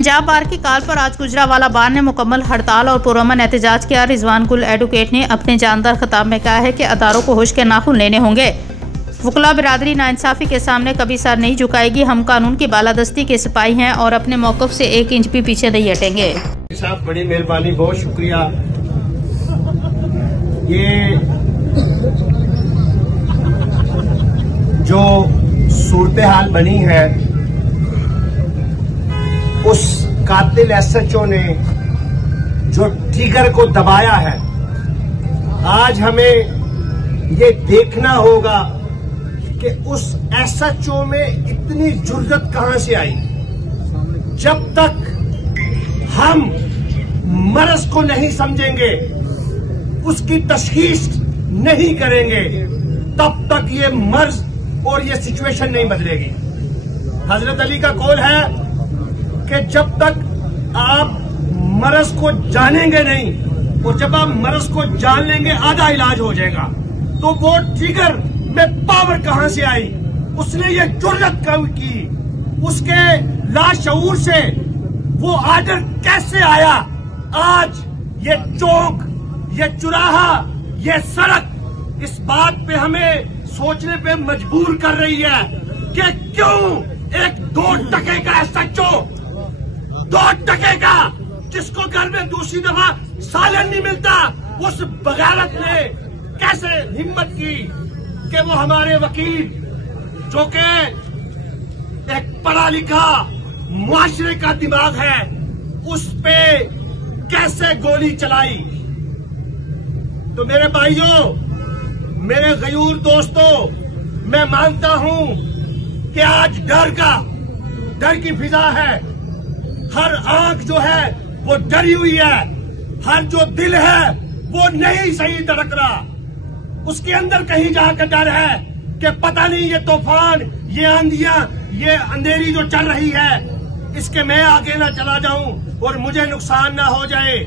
पंजाब बार की कॉल पर आज गुजरांवाला बार ने मुकम्मल हड़ताल और पुरअमन एहतजाज किया। रिजवान गुल एडवोकेट ने अपने जानदार खिताब में कहा है कि अदारों को होश के नाखून लेने होंगे। वकला बिरादरी नाइंसाफी के सामने कभी सर नहीं झुकाएगी। हम कानून की बालादस्ती के सिपाही हैं और अपने मौक़िफ़ से 1 इंच भी पीछे नहीं हटेंगे। साहब बड़ी मेहरबानी, बहुत शुक्रिया। ये जो सूरत हाल बनी है, उस कातिल एसएचओ ने जो ट्रिगर को दबाया है, आज हमें ये देखना होगा कि उस एसएचओ में इतनी जुर्रत कहां से आई। जब तक हम मर्ज को नहीं समझेंगे, उसकी तशखीस नहीं करेंगे, तब तक ये मर्ज और ये सिचुएशन नहीं बदलेगी। हजरत अली का कौल है कि जब तक आप मर्ज को जानेंगे नहीं, और जब आप मर्ज को जान लेंगे आधा इलाज हो जाएगा। तो वो ट्रिगर में पावर कहां से आई, उसने ये जुर्रत कब की, उसके लाशऊर से वो आर्डर कैसे आया। आज ये चौक, ये चौराहा, ये सड़क इस बात पे हमें सोचने पे मजबूर कर रही है कि क्यों एक 2 टके का एसएचओ, 2 टके का, जिसको घर में दूसरी दफा सालन नहीं मिलता, उस बगावत ने कैसे हिम्मत की कि वो हमारे वकील जो कि एक पढ़ा लिखा मुआशरे का दिमाग है, उस पे कैसे गोली चलाई। तो मेरे भाइयों, मेरे गयूर दोस्तों, मैं मानता हूं कि आज डर की फिजा है। हर आंख जो है वो डरी हुई है, हर जो दिल है वो नहीं सही धड़क रहा। उसके अंदर कहीं जाकर डर है कि पता नहीं ये तूफान, ये आंधियां, ये अंधेरी जो चल रही है, इसके मैं आगे ना चला जाऊं और मुझे नुकसान ना हो जाए।